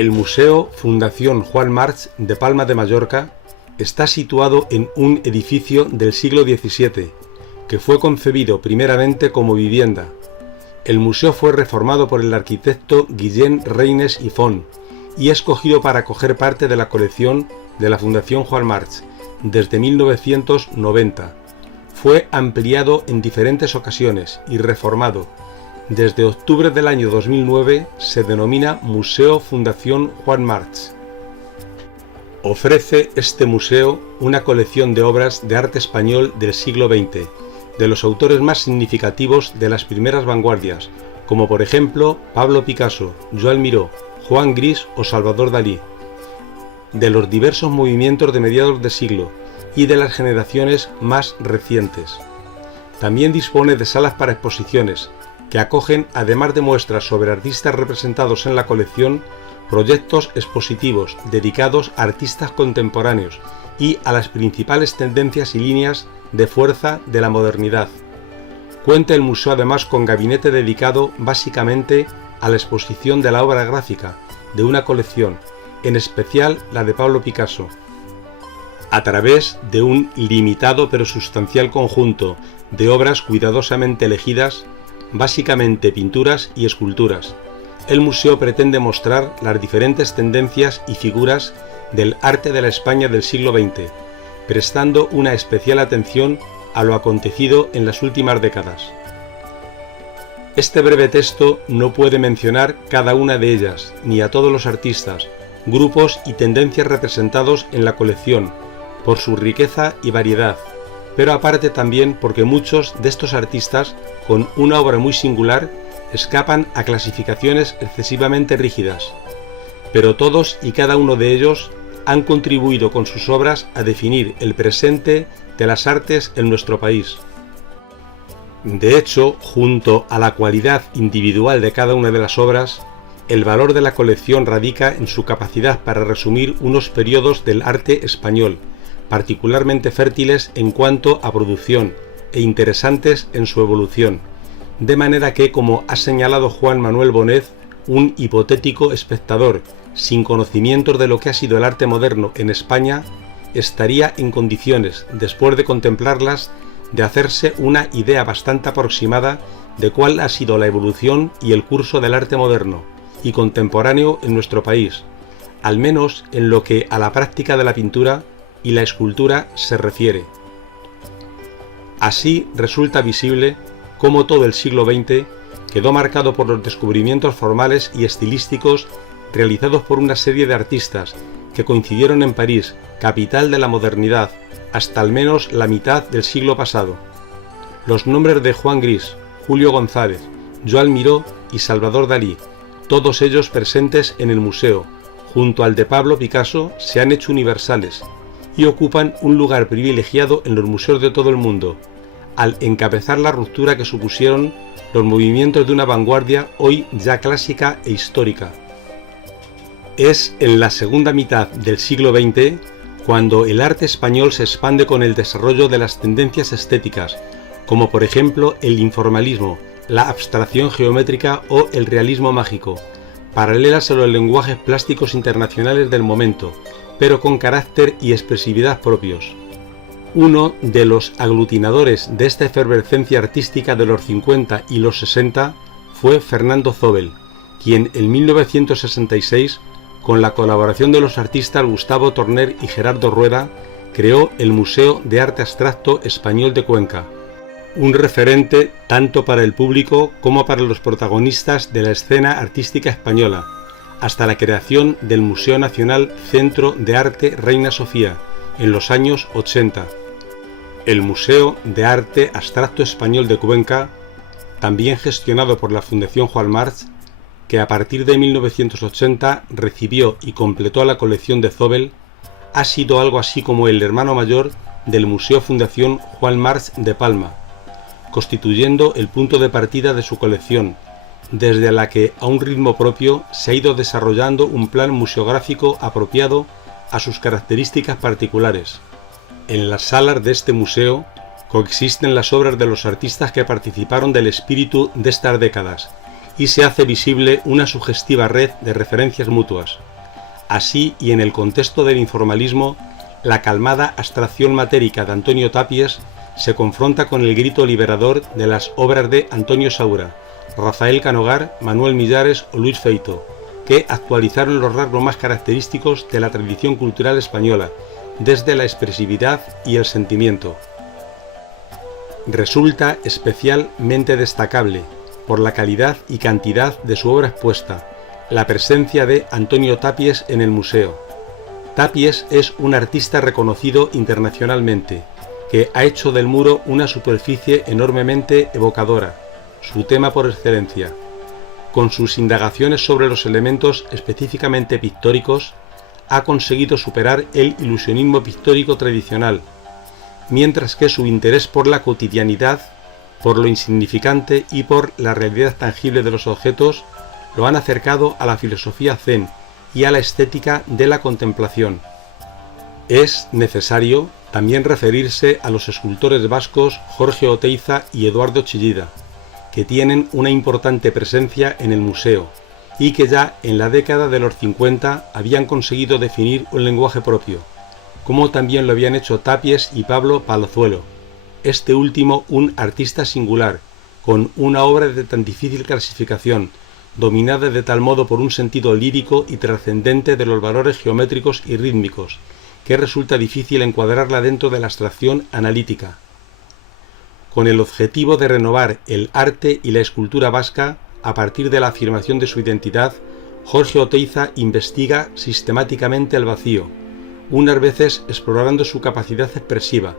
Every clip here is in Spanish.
El Museo Fundación Juan March de Palma de Mallorca está situado en un edificio del siglo XVII, que fue concebido primeramente como vivienda. El museo fue reformado por el arquitecto Guillén Reines i Font y escogido para acoger parte de la colección de la Fundación Juan March desde 1990. Fue ampliado en diferentes ocasiones y reformado. Desde octubre del año 2009 se denomina Museo Fundación Juan March. Ofrece este museo una colección de obras de arte español del siglo XX, de los autores más significativos de las primeras vanguardias, como por ejemplo Pablo Picasso, Joan Miró, Juan Gris o Salvador Dalí, de los diversos movimientos de mediados de siglo y de las generaciones más recientes. También dispone de salas para exposiciones, que acogen, además de muestras sobre artistas representados en la colección, proyectos expositivos dedicados a artistas contemporáneos y a las principales tendencias y líneas de fuerza de la modernidad. Cuenta el museo además con gabinete dedicado básicamente a la exposición de la obra gráfica de una colección, en especial la de Pablo Picasso, a través de un limitado pero sustancial conjunto de obras cuidadosamente elegidas, básicamente pinturas y esculturas. El museo pretende mostrar las diferentes tendencias y figuras del arte de la España del siglo XX, prestando una especial atención a lo acontecido en las últimas décadas. Este breve texto no puede mencionar cada una de ellas, ni a todos los artistas, grupos y tendencias representados en la colección, por su riqueza y variedad, pero aparte también porque muchos de estos artistas, con una obra muy singular, escapan a clasificaciones excesivamente rígidas. Pero todos y cada uno de ellos han contribuido con sus obras a definir el presente de las artes en nuestro país. De hecho, junto a la cualidad individual de cada una de las obras, el valor de la colección radica en su capacidad para resumir unos periodos del arte español, particularmente fértiles en cuanto a producción e interesantes en su evolución, de manera que, como ha señalado Juan Manuel Bonet, un hipotético espectador sin conocimientos de lo que ha sido el arte moderno en España, estaría en condiciones, después de contemplarlas, de hacerse una idea bastante aproximada de cuál ha sido la evolución y el curso del arte moderno y contemporáneo en nuestro país, al menos en lo que a la práctica de la pintura y la escultura se refiere. Así resulta visible cómo todo el siglo XX quedó marcado por los descubrimientos formales y estilísticos realizados por una serie de artistas que coincidieron en París, capital de la modernidad, hasta al menos la mitad del siglo pasado. Los nombres de Juan Gris, Julio González, Joan Miró y Salvador Dalí, todos ellos presentes en el museo, junto al de Pablo Picasso, se han hecho universales y ocupan un lugar privilegiado en los museos de todo el mundo, al encabezar la ruptura que supusieron los movimientos de una vanguardia hoy ya clásica e histórica. Es en la segunda mitad del siglo XX cuando el arte español se expande con el desarrollo de las tendencias estéticas, como por ejemplo el informalismo, la abstracción geométrica o el realismo mágico, paralelas a los lenguajes plásticos internacionales del momento, pero con carácter y expresividad propios. Uno de los aglutinadores de esta efervescencia artística de los 50 y los 60 fue Fernando Zóbel, quien en 1966, con la colaboración de los artistas Gustavo Torner y Gerardo Rueda, creó el Museo de Arte Abstracto Español de Cuenca, un referente tanto para el público como para los protagonistas de la escena artística española, hasta la creación del Museo Nacional Centro de Arte Reina Sofía en los años 80. El Museo de Arte Abstracto Español de Cuenca, también gestionado por la Fundación Juan March, que a partir de 1980 recibió y completó la colección de Zóbel, ha sido algo así como el hermano mayor del Museo Fundación Juan March de Palma, constituyendo el punto de partida de su colección, desde la que a un ritmo propio se ha ido desarrollando un plan museográfico apropiado a sus características particulares. En las salas de este museo coexisten las obras de los artistas que participaron del espíritu de estas décadas y se hace visible una sugestiva red de referencias mutuas. Así, y en el contexto del informalismo, la calmada abstracción matérica de Antonio Tapies se confronta con el grito liberador de las obras de Antonio Saura, Rafael Canogar, Manuel Millares o Luis Feito, que actualizaron los rasgos más característicos de la tradición cultural española, desde la expresividad y el sentimiento. Resulta especialmente destacable, por la calidad y cantidad de su obra expuesta, la presencia de Antonio Tapies en el museo. Tapies es un artista reconocido internacionalmente, que ha hecho del muro una superficie enormemente evocadora, su tema por excelencia. Con sus indagaciones sobre los elementos específicamente pictóricos, ha conseguido superar el ilusionismo pictórico tradicional, mientras que su interés por la cotidianidad, por lo insignificante y por la realidad tangible de los objetos lo han acercado a la filosofía zen y a la estética de la contemplación. Es necesario también referirse a los escultores vascos Jorge Oteiza y Eduardo Chillida, que tienen una importante presencia en el museo y que ya en la década de los 50 habían conseguido definir un lenguaje propio, como también lo habían hecho Tapies y Pablo Palazuelo, este último un artista singular, con una obra de tan difícil clasificación, dominada de tal modo por un sentido lírico y trascendente de los valores geométricos y rítmicos, que resulta difícil encuadrarla dentro de la abstracción analítica. Con el objetivo de renovar el arte y la escultura vasca, a partir de la afirmación de su identidad, Jorge Oteiza investiga sistemáticamente el vacío, unas veces explorando su capacidad expresiva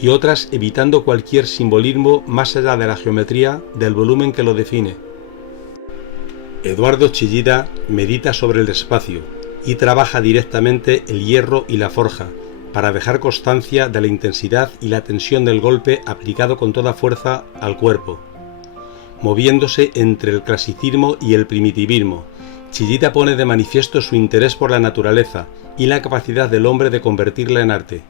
y otras evitando cualquier simbolismo más allá de la geometría del volumen que lo define. Eduardo Chillida medita sobre el espacio y trabaja directamente el hierro y la forja para dejar constancia de la intensidad y la tensión del golpe aplicado con toda fuerza al cuerpo. Moviéndose entre el clasicismo y el primitivismo, Chillida pone de manifiesto su interés por la naturaleza y la capacidad del hombre de convertirla en arte.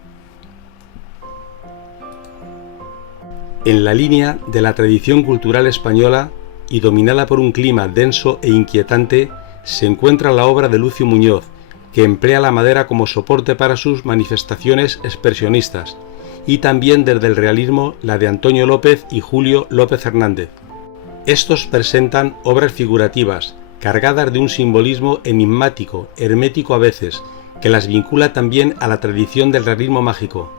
En la línea de la tradición cultural española y dominada por un clima denso e inquietante, se encuentra la obra de Lucio Muñoz, que emplea la madera como soporte para sus manifestaciones expresionistas, y también desde el realismo la de Antonio López y Julio López Hernández. Estos presentan obras figurativas, cargadas de un simbolismo enigmático, hermético a veces, que las vincula también a la tradición del realismo mágico.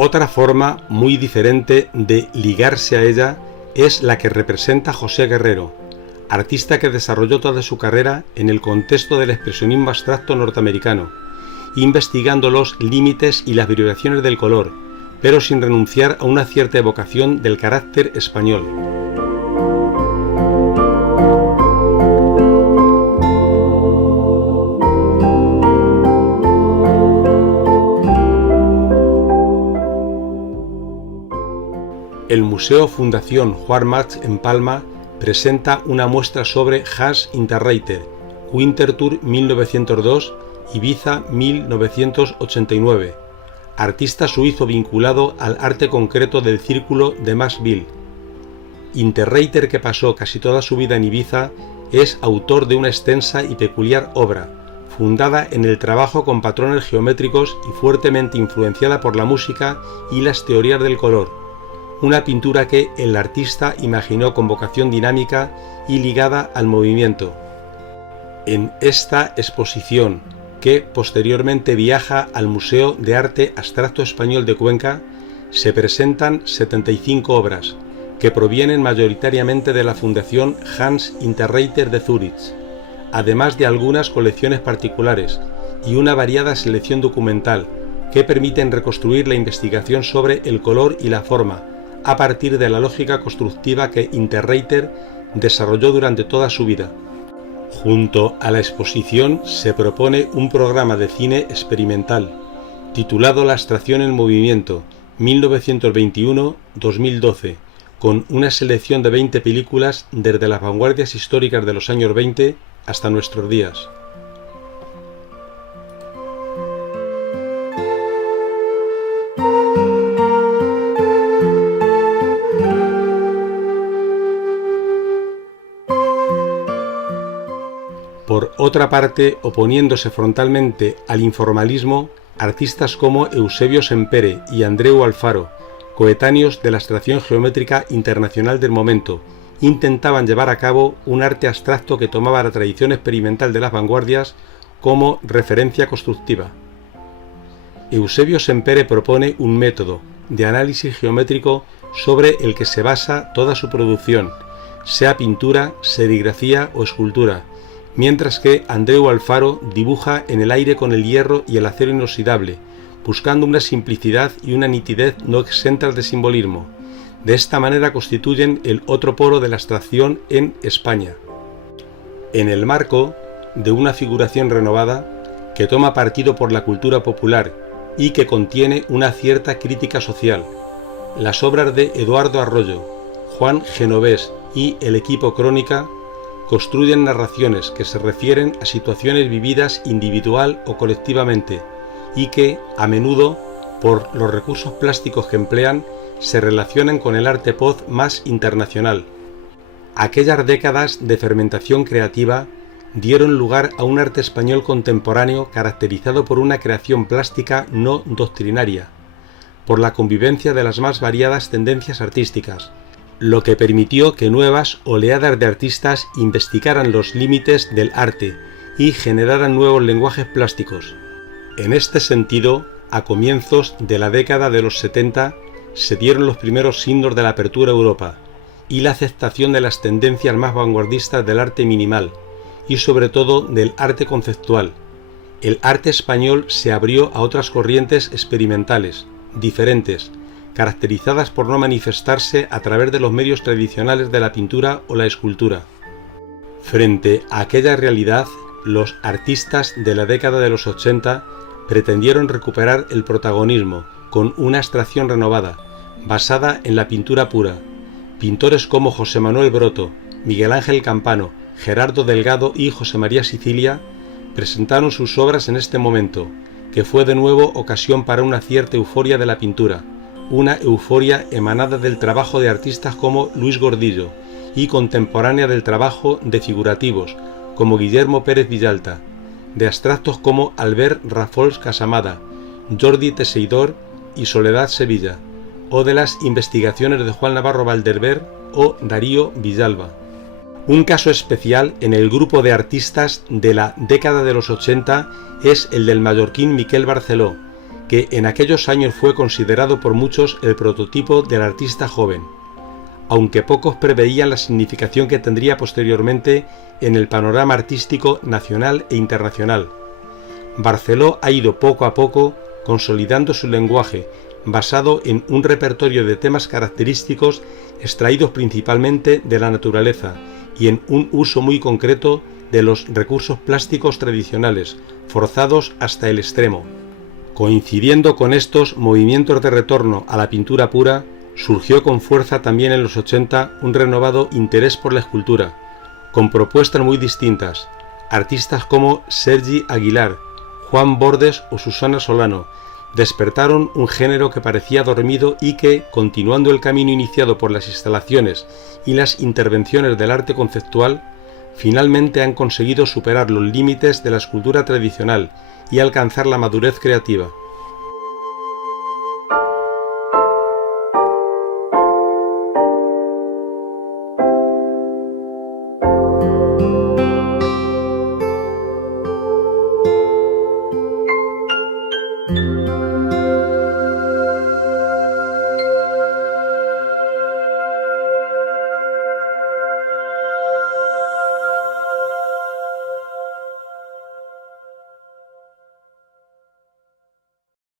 Otra forma muy diferente de ligarse a ella es la que representa José Guerrero, artista que desarrolló toda su carrera en el contexto del expresionismo abstracto norteamericano, investigando los límites y las vibraciones del color, pero sin renunciar a una cierta evocación del carácter español. El Museo Fundación Juan March en Palma presenta una muestra sobre Hans Interreiter, Winterthur 1902, Ibiza 1989, artista suizo vinculado al arte concreto del círculo de Maxville. Interreiter, que pasó casi toda su vida en Ibiza, es autor de una extensa y peculiar obra, fundada en el trabajo con patrones geométricos y fuertemente influenciada por la música y las teorías del color, una pintura que el artista imaginó con vocación dinámica y ligada al movimiento. En esta exposición, que posteriormente viaja al Museo de Arte Abstracto Español de Cuenca, se presentan 75 obras, que provienen mayoritariamente de la Fundación Hans Interreiter de Zúrich, además de algunas colecciones particulares y una variada selección documental, que permiten reconstruir la investigación sobre el color y la forma, a partir de la lógica constructiva que Interreiter desarrolló durante toda su vida. Junto a la exposición se propone un programa de cine experimental, titulado La abstracción en movimiento, 1921-2012, con una selección de 20 películas desde las vanguardias históricas de los años 20 hasta nuestros días. Por otra parte, oponiéndose frontalmente al informalismo, artistas como Eusebio Sempere y Andreu Alfaro, coetáneos de la abstracción geométrica internacional del momento, intentaban llevar a cabo un arte abstracto que tomaba la tradición experimental de las vanguardias como referencia constructiva. Eusebio Sempere propone un método de análisis geométrico sobre el que se basa toda su producción, sea pintura, serigrafía o escultura, mientras que Andreu Alfaro dibuja en el aire con el hierro y el acero inoxidable, buscando una simplicidad y una nitidez no exentas de simbolismo. De esta manera constituyen el otro polo de la abstracción en España. En el marco de una figuración renovada que toma partido por la cultura popular y que contiene una cierta crítica social, las obras de Eduardo Arroyo, Juan Genovés y el equipo Crónica construyen narraciones que se refieren a situaciones vividas individual o colectivamente y que, a menudo, por los recursos plásticos que emplean, se relacionan con el arte post más internacional. Aquellas décadas de fermentación creativa dieron lugar a un arte español contemporáneo caracterizado por una creación plástica no doctrinaria, por la convivencia de las más variadas tendencias artísticas, lo que permitió que nuevas oleadas de artistas investigaran los límites del arte y generaran nuevos lenguajes plásticos. En este sentido, a comienzos de la década de los 70 se dieron los primeros signos de la apertura a Europa y la aceptación de las tendencias más vanguardistas del arte minimal y sobre todo del arte conceptual. El arte español se abrió a otras corrientes experimentales, diferentes, caracterizadas por no manifestarse a través de los medios tradicionales de la pintura o la escultura. Frente a aquella realidad, los artistas de la década de los 80 pretendieron recuperar el protagonismo con una abstracción renovada, basada en la pintura pura. Pintores como José Manuel Broto, Miguel Ángel Campano, Gerardo Delgado y José María Sicilia presentaron sus obras en este momento, que fue de nuevo ocasión para una cierta euforia de la pintura, una euforia emanada del trabajo de artistas como Luis Gordillo y contemporánea del trabajo de figurativos como Guillermo Pérez Villalta, de abstractos como Albert Rafols Casamada, Jordi Teseidor y Soledad Sevilla, o de las investigaciones de Juan Navarro Valderver o Darío Villalba. Un caso especial en el grupo de artistas de la década de los 80 es el del mallorquín Miquel Barceló, que en aquellos años fue considerado por muchos el prototipo del artista joven, aunque pocos preveían la significación que tendría posteriormente en el panorama artístico nacional e internacional. Barceló ha ido poco a poco consolidando su lenguaje, basado en un repertorio de temas característicos extraídos principalmente de la naturaleza y en un uso muy concreto de los recursos plásticos tradicionales, forzados hasta el extremo. Coincidiendo con estos movimientos de retorno a la pintura pura, surgió con fuerza también en los 80 un renovado interés por la escultura, con propuestas muy distintas. Artistas como Sergi Aguilar, Juan Bordes o Susana Solano despertaron un género que parecía dormido y que, continuando el camino iniciado por las instalaciones y las intervenciones del arte conceptual, finalmente han conseguido superar los límites de la escultura tradicional y alcanzar la madurez creativa.